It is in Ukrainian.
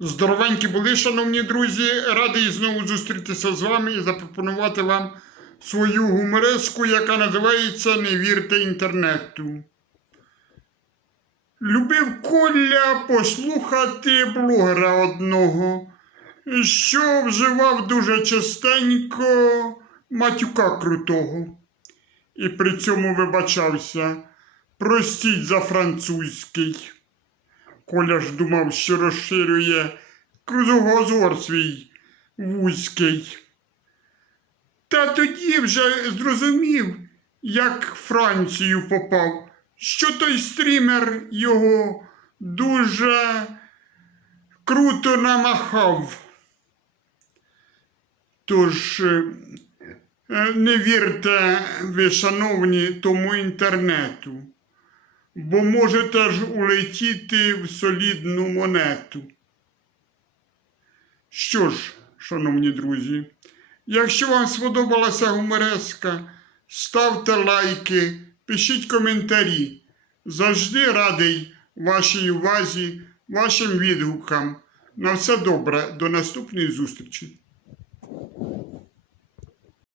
Здоровенькі були, шановні друзі. Радий знову зустрітися з вами і запропонувати вам свою гумореску, яка називається Не вірте інтернету. Любив Коля послухати блогера одного, що вживав дуже частенько матюка крутого. І при цьому вибачався. Простіть за французький. Коля ж думав, що розширює кругозор свій вузький. Та тоді вже зрозумів, як Францію попав, що той стрімер його дуже круто намахав. Тож е, е, не вірте ви, шановні, тому інтернету бо можете ж улетіти в солідну монету. Що ж, шановні друзі, якщо вам сподобалася гумореска, ставте лайки, пишіть коментарі. Завжди радий вашій увазі, вашим відгукам. На все добре, до наступної зустрічі!